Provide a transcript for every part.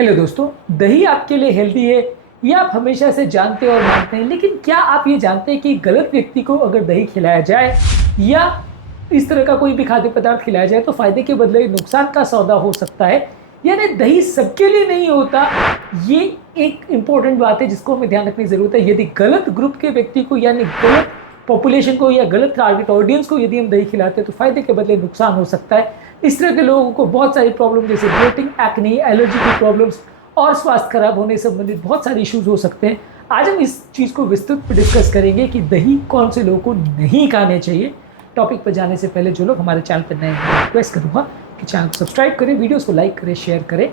Hello दोस्तों, दही आपके लिए हेल्दी है ये आप हमेशा से जानते और मानते हैं, लेकिन क्या आप ये जानते हैं कि गलत व्यक्ति को अगर दही खिलाया जाए या इस तरह का कोई भी खाद्य पदार्थ खिलाया जाए तो फायदे के बदले नुकसान का सौदा हो सकता है। यानी दही सबके लिए नहीं होता। ये एक इंपॉर्टेंट बात है जिसको हमें ध्यान रखने की जरूरत है। यदि गलत ग्रुप के व्यक्ति को यानी गलत पॉपुलेशन को या गलत टारगेट ऑडियंस को यदि हम दही खिलाते हैं तो फायदे के बदले नुकसान हो सकता है। इस तरह के लोगों को बहुत सारी प्रॉब्लम जैसे ब्लोटिंग, एक्ने, एलर्जी की प्रॉब्लम्स और स्वास्थ्य खराब होने से संबंधित बहुत सारे इश्यूज हो सकते हैं। आज हम इस चीज़ को विस्तृत डिस्कस करेंगे कि दही कौन से लोगों को नहीं खाने चाहिए। टॉपिक पर जाने से पहले जो लोग हमारे चैनल पर नए हैं रिक्वेस्ट करूँगा कि चैनल को सब्सक्राइब करें, वीडियोस को लाइक करें, शेयर करें।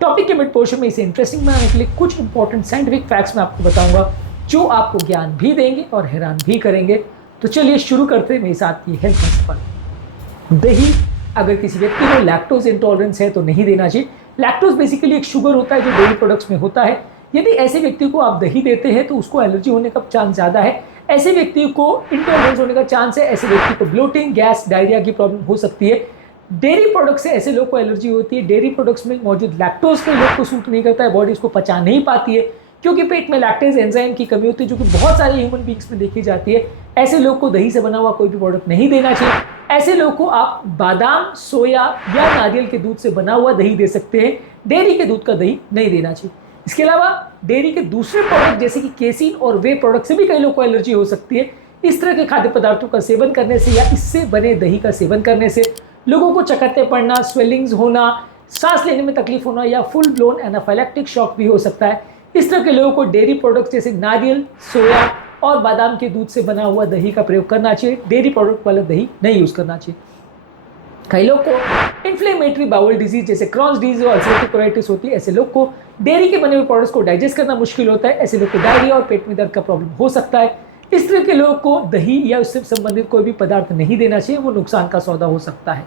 टॉपिक के मिड पोर्शन में इसे इंटरेस्टिंग बनाने के लिए कुछ इंपॉर्टेंट साइंटिफिक फैक्ट्स मैं आपको बताऊंगा जो आपको ज्ञान भी देंगे और हैरान भी करेंगे। तो चलिए शुरू करते हैं मेरे साथ की हेल्थ का सफर। दही अगर किसी व्यक्ति को लैक्टोज इंटॉलरेंस है तो नहीं देना चाहिए। लैक्टोज बेसिकली एक शुगर होता है जो डेयरी प्रोडक्ट्स में होता है। यदि ऐसे व्यक्ति को आप दही देते हैं तो उसको एलर्जी होने का चांस ज़्यादा है। ऐसे व्यक्ति को इंटॉलरेंस होने का चांस है। ऐसे व्यक्ति को ब्लोटिंग, गैस, डायरिया की प्रॉब्लम हो सकती है। डेयरी प्रोडक्ट्स से ऐसे लोग को एलर्जी होती है। डेयरी प्रोडक्ट्स में मौजूद लैक्टोज के लोग को सूट नहीं करता है, बॉडी इसको पचा नहीं पाती है क्योंकि पेट में लैक्टेज एंजाइम की कमी होती है जो कि बहुत सारे ह्यूमन बींग्स में देखी जाती है। ऐसे लोग को दही से बना हुआ कोई भी प्रोडक्ट नहीं देना चाहिए। ऐसे लोग को आप बादाम, सोया या नारियल के दूध से बना हुआ दही दे सकते हैं। डेयरी के दूध का दही नहीं देना चाहिए। इसके अलावा डेयरी के दूसरे प्रोडक्ट जैसे कि केसीन और वे प्रोडक्ट से भी कई लोगों को एलर्जी हो सकती है। इस तरह के खाद्य पदार्थों का सेवन करने से या इससे बने दही का सेवन करने से लोगों को चकत्ते पड़ना, स्वेलिंग्स होना, सांस लेने में तकलीफ होना या फुल ब्लोन एनाफाइलैक्टिक शॉक भी हो सकता है। इस तरह के लोगों को डेयरी प्रोडक्ट्स जैसे नारियल, सोया और बादाम के दूध से बना हुआ दही का प्रयोग करना चाहिए। डेयरी प्रोडक्ट वाला दही नहीं यूज करना चाहिए। कई लोग को इन्फ्लेमेटरी बाउल डिजीज जैसे क्रॉन्स डिजीज और अल्सरेटिव कोलाइटिस होती है। ऐसे लोग को डेयरी के बने हुए प्रोडक्ट्स को डाइजेस्ट करना मुश्किल होता है। ऐसे लोग को डायरिया और पेट में दर्द का प्रॉब्लम हो सकता है। इस तरह के लोगों को दही या उससे संबंधित कोई भी पदार्थ नहीं देना चाहिए, वो नुकसान का सौदा हो सकता है।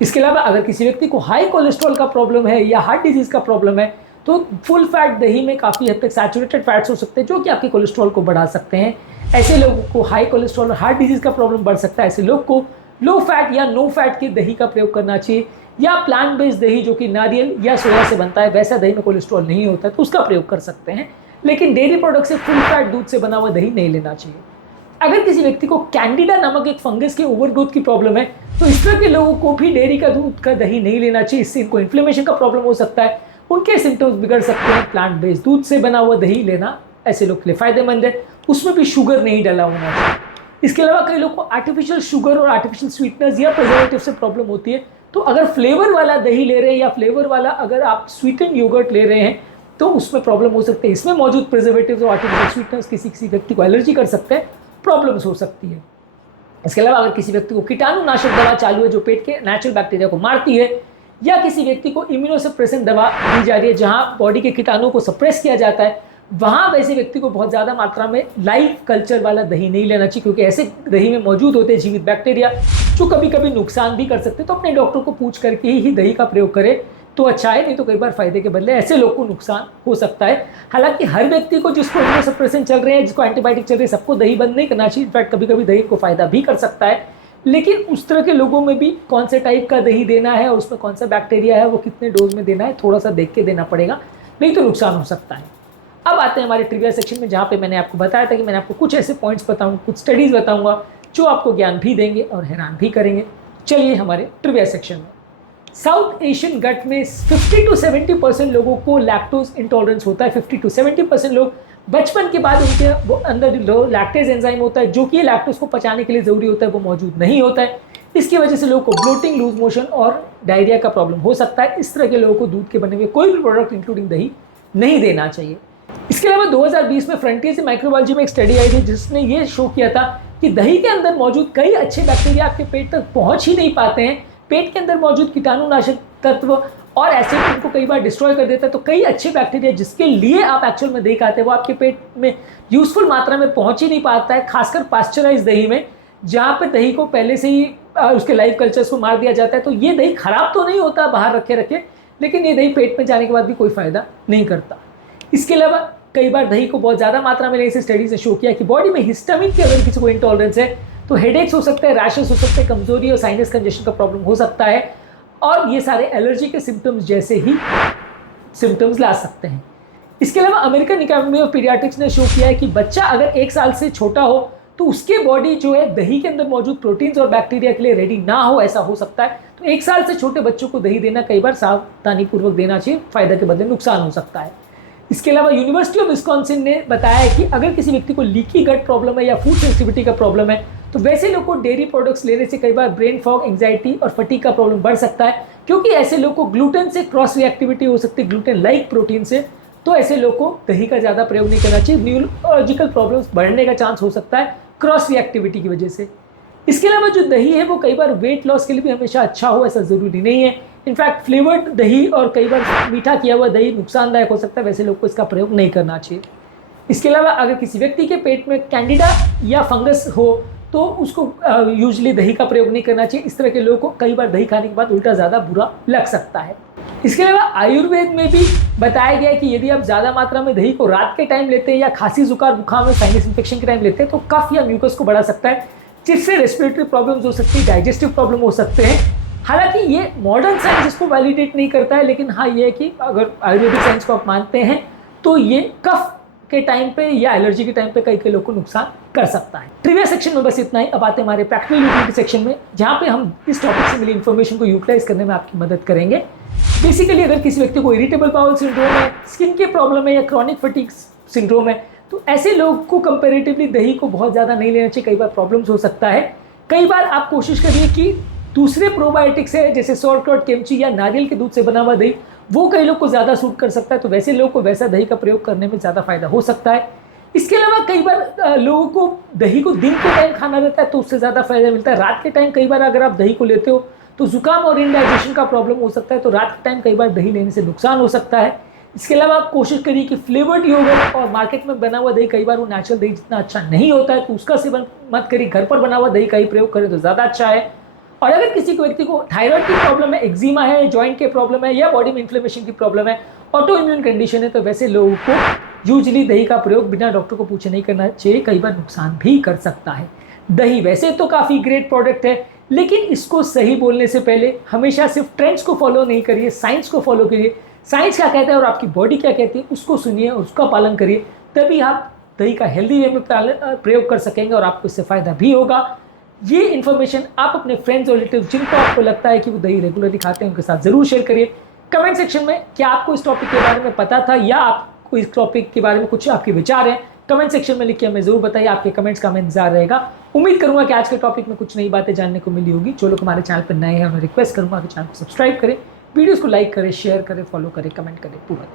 इसके अलावा अगर किसी व्यक्ति को हाई कोलेस्ट्रॉल का प्रॉब्लम है या हार्ट डिजीज का प्रॉब्लम है तो फुल फैट दही में काफ़ी हद तक सैचुरेटेड फैट्स हो सकते हैं जो कि आपके कोलेस्ट्रॉल को बढ़ा सकते हैं। ऐसे लोगों को हाई कोलेस्ट्रॉल और हार्ट डिजीज का प्रॉब्लम बढ़ सकता है। ऐसे लोग को लो फैट या नो फैट के दही का प्रयोग करना चाहिए या प्लांट बेस्ड दही जो कि नारियल या सोया से बनता है वैसा दही में कोलेस्ट्रॉल नहीं होता है तो उसका प्रयोग कर सकते हैं। लेकिन डेयरी प्रोडक्ट से फुल फैट दूध से बना हुआ दही नहीं लेना चाहिए। अगर किसी व्यक्ति को कैंडिडा नामक एक फंगस के ओवरग्रोथ की प्रॉब्लम है तो इस तरह के लोगों को भी डेयरी का दूध का दही नहीं लेना चाहिए। इससे इनको इन्फ्लेमेशन का प्रॉब्लम हो सकता है, उनके सिम्टम्स बिगड़ सकते हैं। प्लांट बेस्ड दूध से बना हुआ दही लेना ऐसे लोग के लिए फायदेमंद है, उसमें भी शुगर नहीं डला होना चाहिए। इसके अलावा कई लोग को आर्टिफिशियल शुगर और आर्टिफिशियल स्वीटनर्स या प्रिजर्वेटिव से प्रॉब्लम होती है तो अगर फ्लेवर वाला दही ले रहे हैं या फ्लेवर वाला अगर आप स्वीटेंड योगर्ट ले रहे हैं तो उसमें प्रॉब्लम हो सकती है। इसमें मौजूद प्रिजर्वेटिव्स और आर्टिफिशियल स्वीटनर्स किसी व्यक्ति को एलर्जी कर सकते हैं, प्रॉब्लम्स हो सकती है। इसके अलावा अगर किसी व्यक्ति को कीटाणुनाशक दवा चालू है जो पेट के नेचुरल बैक्टीरिया को मारती है या किसी व्यक्ति को इम्यूनोसप्रेसेंट दवा दी जा रही है जहां बॉडी के कीटाणुओं को सप्रेस किया जाता है वहां वैसे व्यक्ति को बहुत ज़्यादा मात्रा में लाइव कल्चर वाला दही नहीं लेना चाहिए क्योंकि ऐसे दही में मौजूद होते हैं जीवित बैक्टीरिया जो कभी कभी नुकसान भी कर सकते हैं। तो अपने डॉक्टर को पूछ करके ही दही का प्रयोग करें तो अच्छा है, नहीं तो कई बार फायदे के बदले ऐसे लोग को नुकसान हो सकता है। हालांकि हर व्यक्ति को जिसको इम्यूनोसप्रेसेंट चल रहे हैं, जिसको एंटीबायोटिक चल रहे हैं, सबको दही बंद नहीं करना चाहिए। इनफैक्ट कभी कभी दही को फायदा भी कर सकता है, लेकिन उस तरह के लोगों में भी कौन से टाइप का दही देना है और उसमें कौन सा बैक्टीरिया है वो कितने डोज में देना है थोड़ा सा देख के देना पड़ेगा, नहीं तो नुकसान हो सकता है। अब आते हैं हमारे ट्रिविया सेक्शन में जहाँ पे मैंने आपको बताया था कि मैंने आपको कुछ ऐसे पॉइंट्स बताऊंगा, कुछ स्टडीज़ बताऊंगा जो आपको ज्ञान भी देंगे और हैरान भी करेंगे। चलिए हमारे ट्रिविया सेक्शन में। साउथ एशियन गट में 50 to 70% लोगों को लैक्टोज इंटॉलरेंस होता है। 50 to 70% लोग बचपन के बाद उनके अंदर लैक्टेज एंजाइम होता है जो कि लैक्टोज को पचाने के लिए ज़रूरी होता है, वो मौजूद नहीं होता है। इसकी वजह से लोगों को ब्लोटिंग, लूज मोशन और डायरिया का प्रॉब्लम हो सकता है। इस तरह के लोगों को दूध के बने हुए कोई भी प्रोडक्ट इंक्लूडिंग दही नहीं देना चाहिए। इसके अलावा 2020 में फ्रंटियर से माइक्रोबायोलॉजी में एक स्टडी आई थी जिसने ये शो किया था कि दही के अंदर मौजूद कई अच्छे बैक्टीरिया आपके पेट तक पहुंच ही नहीं पाते हैं। पेट के अंदर मौजूद कीटाणुनाशक तत्व और एसिड उनको कई बार डिस्ट्रॉय कर देता है। तो कई अच्छे बैक्टीरिया जिसके लिए आप एक्चुअल में दही खाते हैं वो आपके पेट में यूजफुल मात्रा में पहुंच ही नहीं पाता है, खासकर पास्चराइज दही में जहाँ पे दही को पहले से ही उसके लाइव कल्चर्स को मार दिया जाता है। तो ये दही खराब तो नहीं होता बाहर रखे रखे, लेकिन ये दही पेट में जाने के बाद भी कोई फायदा नहीं करता। इसके अलावा कई बार दही को बहुत ज़्यादा मात्रा में लेने से स्टडीज ने शो किया कि बॉडी में हिस्टामिन की अगर किसी को इंटॉलरेंस है तो हेडेक्स हो सकते हैं, रैशेस हो सकते हैं, कमजोरी और साइनस कंजेशन का प्रॉब्लम हो सकता है और ये सारे एलर्जी के सिम्टम्स जैसे ही सिम्टम्स ला सकते हैं। इसके अलावा अमेरिकन एकेडमी ऑफ पीडियाट्रिक्स ने शो किया है कि बच्चा अगर 1 साल से छोटा हो तो उसके बॉडी जो है दही के अंदर मौजूद प्रोटीन्स और बैक्टीरिया के लिए रेडी ना हो, ऐसा हो सकता है। तो 1 साल से छोटे बच्चों को दही देना कई बार सावधानीपूर्वक देना चाहिए, फायदा के बदले नुकसान हो सकता है। इसके अलावा यूनिवर्सिटी ऑफ विस्कॉन्सिन ने बताया है कि अगर किसी व्यक्ति को लीकी गट प्रॉब्लम है या फूड सेंसिटिविटी का प्रॉब्लम है तो वैसे लोगों को डेयरी प्रोडक्ट्स लेने से कई बार ब्रेन फॉग, एंजाइटी और फटीग का प्रॉब्लम बढ़ सकता है, क्योंकि ऐसे लोगों को ग्लूटेन से क्रॉस रिएक्टिविटी हो सकती है, ग्लूटेन लाइक प्रोटीन से। तो ऐसे लोगों को दही का ज़्यादा प्रयोग नहीं करना चाहिए, न्यूरोलॉजिकल प्रॉब्लम्स बढ़ने का चांस हो सकता है क्रॉस रिएक्टिविटी की वजह से। इसके अलावा जो दही है वो कई बार वेट लॉस के लिए भी हमेशा अच्छा हो, ऐसा ज़रूरी नहीं है। इनफैक्ट फ्लेवर्ड दही और कई बार मीठा किया हुआ दही नुकसानदायक हो सकता है, वैसे लोग को इसका प्रयोग नहीं करना चाहिए। इसके अलावा अगर किसी व्यक्ति के पेट में कैंडिडा या फंगस हो तो उसको यूजुअली दही का प्रयोग नहीं करना चाहिए। इस तरह के लोगों को कई बार दही खाने के बाद उल्टा ज़्यादा बुरा लग सकता है। इसके अलावा आयुर्वेद में भी बताया गया है कि यदि आप ज़्यादा मात्रा में दही को रात के टाइम लेते हैं या खांसी जुकाम बुखार में साइनस इन्फेक्शन के टाइम लेते हैं तो कफ या म्यूकस को बढ़ा सकता है, जिससे रेस्पिरेटरी प्रॉब्लम्स हो सकती है, डाइजेस्टिव प्रॉब्लम हो सकते हैं। हालांकि ये मॉडर्न साइंस इसको वैलिडेट नहीं करता है, लेकिन हाँ ये है कि अगर आयुर्वेदिक साइंस को आप मानते हैं तो ये कफ के टाइम पे या एलर्जी के टाइम पे कई लोगों को नुकसान कर सकता है। ट्रिविया सेक्शन में बस इतना ही। अब आते हैं हमारे प्रैक्टिकल यूटिलिटी सेक्शन में, जहाँ पे हम इस टॉपिक से मिली इन्फॉर्मेशन को यूटिलाइज करने में आपकी मदद करेंगे। बेसिकली अगर किसी व्यक्ति को इरिटेबल बाउल सिंड्रोम है, स्किन के प्रॉब्लम है या क्रॉनिक फटीग सिंड्रोम है तो ऐसे लोगों को कंपेरेटिवली दही को बहुत ज़्यादा नहीं लेना चाहिए, कई बार प्रॉब्लम्स हो सकता है। कई बार आप कोशिश करिए कि दूसरे प्रोबायोटिक्स है जैसे सॉर्टकट, किमची या नारियल के दूध से बना हुआ दही, वो कई लोग को ज़्यादा सूट कर सकता है, तो वैसे लोगों को वैसा दही का प्रयोग करने में ज़्यादा फायदा हो सकता है। इसके अलावा कई बार लोगों को दही को दिन के टाइम खाना रहता है तो उससे ज़्यादा फायदा मिलता है। रात के टाइम कई बार अगर आप दही को लेते हो तो जुकाम और इंडाइजेशन का प्रॉब्लम हो सकता है, तो रात के टाइम कई बार दही लेने से नुकसान हो सकता है। इसके अलावा आप कोशिश करिए कि फ्लेवर्ड योगर्ट और मार्केट में बना हुआ दही, कई बार वो नेचुरल दही जितना अच्छा नहीं होता है तो उसका सेवन मत करिए, घर पर बना हुआ दही का ही प्रयोग करें तो ज़्यादा अच्छा है। और अगर किसी को व्यक्ति को थायराइड की प्रॉब्लम है, एक्जिमा है, जॉइंट के प्रॉब्लम है या बॉडी में इन्फ्लेमेशन की प्रॉब्लम है, ऑटो इम्यून कंडीशन है, तो वैसे लोगों को यूजुअली दही का प्रयोग बिना डॉक्टर को पूछे नहीं करना चाहिए, कई बार नुकसान भी कर सकता है। दही वैसे तो काफ़ी ग्रेट प्रोडक्ट है, लेकिन इसको सही बोलने से पहले हमेशा सिर्फ ट्रेंड्स को फॉलो नहीं करिए, साइंस को फॉलो करिए। साइंस क्या कहता है और आपकी बॉडी क्या कहती है उसको सुनिए और उसका पालन करिए, तभी आप दही का हेल्दी वे में प्रयोग कर सकेंगे और आपको इससे फ़ायदा भी होगा। ये इन्फॉर्मेशन आप अपने फ्रेंड्स और रिलेटिव जिनको आपको लगता है कि वो दही रेगुलरली खाते हैं उनके साथ ज़रूर शेयर करिए। कमेंट सेक्शन में क्या आपको इस टॉपिक के बारे में पता था या आपको इस टॉपिक के बारे में कुछ आपके विचार हैं, कमेंट सेक्शन में लिख के हमें ज़रूर बताइए। आपके कमेंट्स का हमें इंतजार रहेगा। उम्मीद करूंगा कि आज के टॉपिक में कुछ नई बातें जानने को मिली होगी। जो लोग हमारे चैनल पर नए हैं उन्हें रिक्वेस्ट करूंगा कि चैनल को सब्सक्राइब करें, वीडियोज़ को लाइक करें, शेयर करें, फॉलो करें, कमेंट करें पूरा।